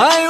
前